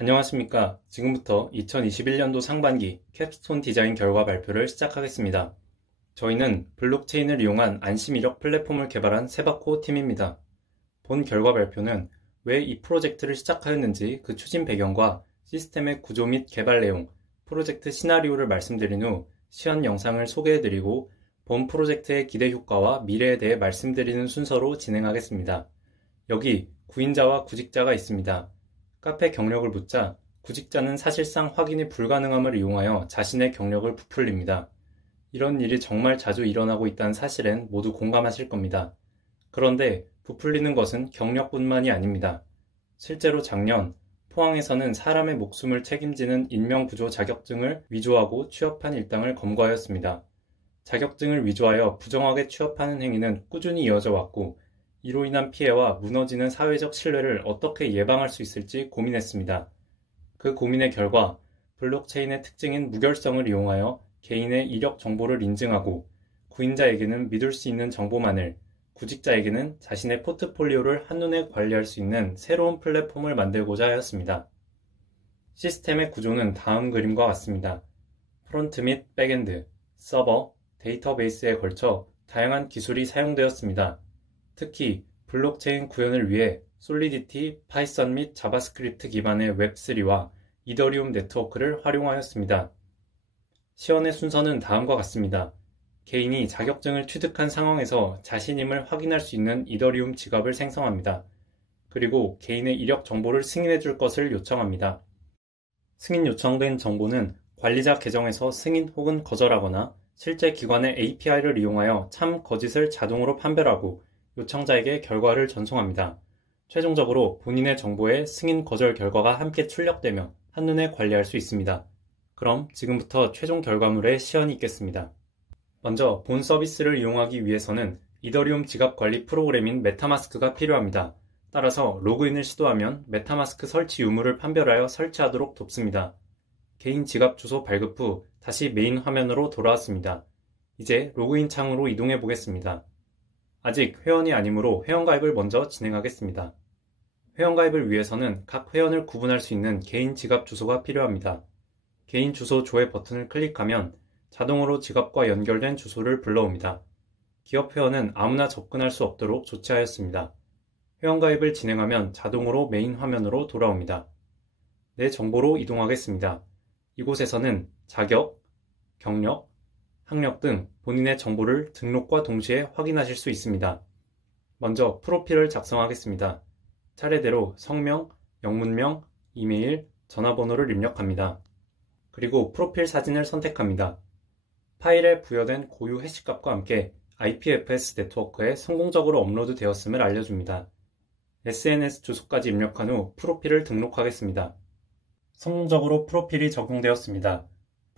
안녕하십니까. 지금부터 2021년도 상반기 캡스톤 디자인 결과 발표를 시작하겠습니다. 저희는 블록체인을 이용한 안심 이력 플랫폼을 개발한 세바코 팀입니다. 본 결과 발표는 왜 이 프로젝트를 시작하였는지 그 추진 배경과 시스템의 구조 및 개발 내용, 프로젝트 시나리오를 말씀드린 후 시연 영상을 소개해드리고 본 프로젝트의 기대 효과와 미래에 대해 말씀드리는 순서로 진행하겠습니다. 여기 구인자와 구직자가 있습니다. 카페 경력을 묻자 구직자는 사실상 확인이 불가능함을 이용하여 자신의 경력을 부풀립니다. 이런 일이 정말 자주 일어나고 있다는 사실엔 모두 공감하실 겁니다. 그런데 부풀리는 것은 경력뿐만이 아닙니다. 실제로 작년 포항에서는 사람의 목숨을 책임지는 인명구조 자격증을 위조하고 취업한 일당을 검거하였습니다. 자격증을 위조하여 부정하게 취업하는 행위는 꾸준히 이어져 왔고 이로 인한 피해와 무너지는 사회적 신뢰를 어떻게 예방할 수 있을지 고민했습니다. 그 고민의 결과 블록체인의 특징인 무결성을 이용하여 개인의 이력 정보를 인증하고 구인자에게는 믿을 수 있는 정보만을, 구직자에게는 자신의 포트폴리오를 한눈에 관리할 수 있는 새로운 플랫폼을 만들고자 하였습니다. 시스템의 구조는 다음 그림과 같습니다. 프론트 및 백엔드, 서버, 데이터베이스에 걸쳐 다양한 기술이 사용되었습니다. 특히 블록체인 구현을 위해 솔리디티, 파이썬 및 자바스크립트 기반의 웹3와 이더리움 네트워크를 활용하였습니다. 시연의 순서는 다음과 같습니다. 개인이 자격증을 취득한 상황에서 자신임을 확인할 수 있는 이더리움 지갑을 생성합니다. 그리고 개인의 이력 정보를 승인해 줄 것을 요청합니다. 승인 요청된 정보는 관리자 계정에서 승인 혹은 거절하거나 실제 기관의 API를 이용하여 참 거짓을 자동으로 판별하고 요청자에게 결과를 전송합니다. 최종적으로 본인의 정보의 승인 거절 결과가 함께 출력되며 한눈에 관리할 수 있습니다. 그럼 지금부터 최종 결과물의 시연이 있겠습니다. 먼저 본 서비스를 이용하기 위해서는 이더리움 지갑 관리 프로그램인 메타마스크가 필요합니다. 따라서 로그인을 시도하면 메타마스크 설치 유무를 판별하여 설치하도록 돕습니다. 개인 지갑 주소 발급 후 다시 메인 화면으로 돌아왔습니다. 이제 로그인 창으로 이동해 보겠습니다. 아직 회원이 아니므로 회원가입을 먼저 진행하겠습니다. 회원가입을 위해서는 각 회원을 구분할 수 있는 개인 지갑 주소가 필요합니다. 개인 주소 조회 버튼을 클릭하면 자동으로 지갑과 연결된 주소를 불러옵니다. 기업 회원은 아무나 접근할 수 없도록 조치하였습니다. 회원가입을 진행하면 자동으로 메인 화면으로 돌아옵니다. 내 정보로 이동하겠습니다. 이곳에서는 자격, 경력, 학력 등 본인의 정보를 등록과 동시에 확인하실 수 있습니다. 먼저 프로필을 작성하겠습니다. 차례대로 성명, 영문명, 이메일, 전화번호를 입력합니다. 그리고 프로필 사진을 선택합니다. 파일에 부여된 고유 해시값과 함께 IPFS 네트워크에 성공적으로 업로드 되었음을 알려줍니다. SNS 주소까지 입력한 후 프로필을 등록하겠습니다. 성공적으로 프로필이 적용되었습니다.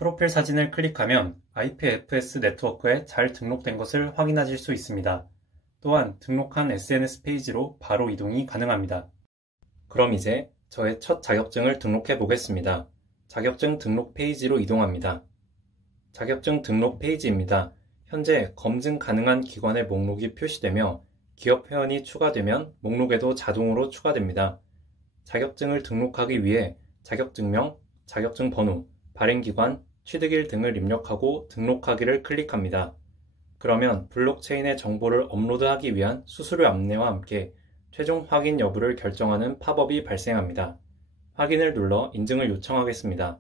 프로필 사진을 클릭하면 IPFS 네트워크에 잘 등록된 것을 확인하실 수 있습니다. 또한 등록한 SNS 페이지로 바로 이동이 가능합니다. 그럼 이제 저의 첫 자격증을 등록해 보겠습니다. 자격증 등록 페이지로 이동합니다. 자격증 등록 페이지입니다. 현재 검증 가능한 기관의 목록이 표시되며 기업 회원이 추가되면 목록에도 자동으로 추가됩니다. 자격증을 등록하기 위해 자격증명, 자격증 번호, 발행기관, 취득일 등을 입력하고 등록하기를 클릭합니다. 그러면 블록체인의 정보를 업로드하기 위한 수수료 안내와 함께 최종 확인 여부를 결정하는 팝업이 발생합니다. 확인을 눌러 인증을 요청하겠습니다.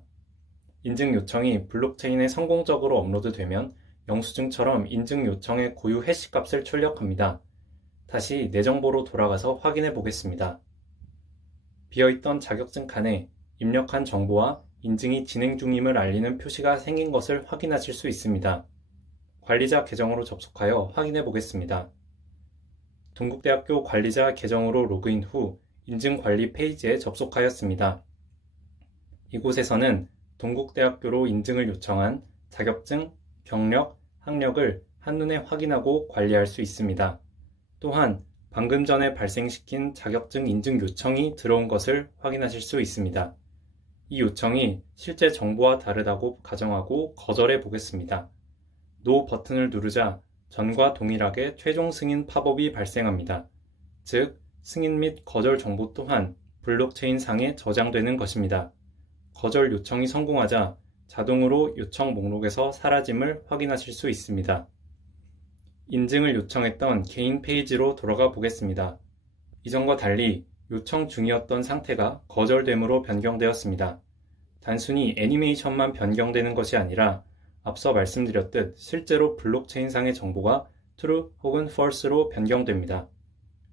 인증 요청이 블록체인에 성공적으로 업로드되면 영수증처럼 인증 요청의 고유 해시값을 출력합니다. 다시 내 정보로 돌아가서 확인해 보겠습니다. 비어있던 자격증 칸에 입력한 정보와 인증이 진행 중임을 알리는 표시가 생긴 것을 확인하실 수 있습니다. 관리자 계정으로 접속하여 확인해 보겠습니다. 동국대학교 관리자 계정으로 로그인 후 인증관리 페이지에 접속하였습니다. 이곳에서는 동국대학교로 인증을 요청한 자격증, 경력, 학력을 한눈에 확인하고 관리할 수 있습니다. 또한 방금 전에 발생시킨 자격증 인증 요청이 들어온 것을 확인하실 수 있습니다. 이 요청이 실제 정보와 다르다고 가정하고 거절해 보겠습니다. 노 버튼을 누르자 전과 동일하게 최종 승인 팝업이 발생합니다. 즉, 승인 및 거절 정보 또한 블록체인 상에 저장되는 것입니다. 거절 요청이 성공하자 자동으로 요청 목록에서 사라짐을 확인하실 수 있습니다. 인증을 요청했던 개인 페이지로 돌아가 보겠습니다. 이전과 달리 요청 중이었던 상태가 거절됨으로 변경되었습니다. 단순히 애니메이션만 변경되는 것이 아니라 앞서 말씀드렸듯 실제로 블록체인상의 정보가 true 혹은 false로 변경됩니다.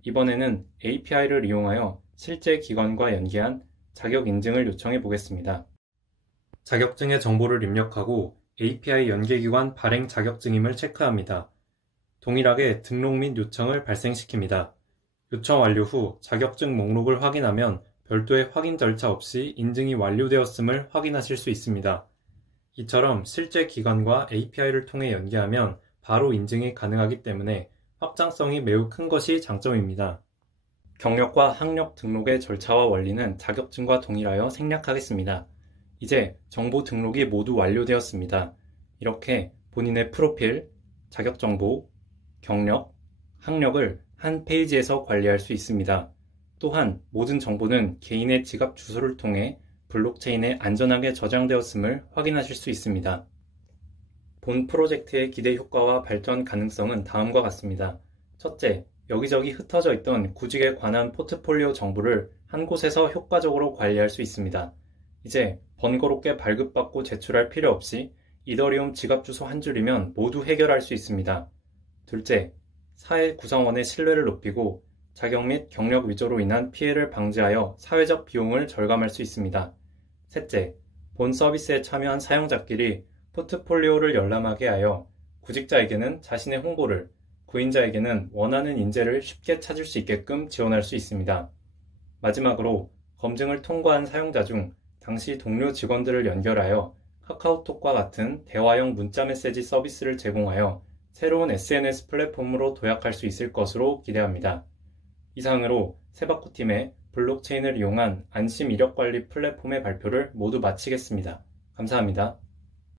이번에는 API를 이용하여 실제 기관과 연계한 자격 인증을 요청해 보겠습니다. 자격증의 정보를 입력하고 API 연계기관 발행 자격증임을 체크합니다. 동일하게 등록 및 요청을 발생시킵니다. 요청 완료 후 자격증 목록을 확인하면 별도의 확인 절차 없이 인증이 완료되었음을 확인하실 수 있습니다. 이처럼 실제 기관과 API를 통해 연계하면 바로 인증이 가능하기 때문에 확장성이 매우 큰 것이 장점입니다. 경력과 학력 등록의 절차와 원리는 자격증과 동일하여 생략하겠습니다. 이제 정보 등록이 모두 완료되었습니다. 이렇게 본인의 프로필, 자격정보, 경력, 학력을 한 페이지에서 관리할 수 있습니다. 또한 모든 정보는 개인의 지갑 주소를 통해 블록체인에 안전하게 저장되었음을 확인하실 수 있습니다. 본 프로젝트의 기대 효과와 발전 가능성은 다음과 같습니다. 첫째, 여기저기 흩어져 있던 구직에 관한 포트폴리오 정보를 한 곳에서 효과적으로 관리할 수 있습니다. 이제 번거롭게 발급받고 제출할 필요 없이 이더리움 지갑 주소 한 줄이면 모두 해결할 수 있습니다. 둘째, 사회 구성원의 신뢰를 높이고 자격 및 경력 위조로 인한 피해를 방지하여 사회적 비용을 절감할 수 있습니다. 셋째, 본 서비스에 참여한 사용자끼리 포트폴리오를 열람하게 하여 구직자에게는 자신의 홍보를, 구인자에게는 원하는 인재를 쉽게 찾을 수 있게끔 지원할 수 있습니다. 마지막으로 검증을 통과한 사용자 중 당시 동료 직원들을 연결하여 카카오톡과 같은 대화형 문자 메시지 서비스를 제공하여 새로운 SNS 플랫폼으로 도약할 수 있을 것으로 기대합니다. 이상으로 세바코팀의 블록체인을 이용한 안심 이력관리 플랫폼의 발표를 모두 마치겠습니다. 감사합니다.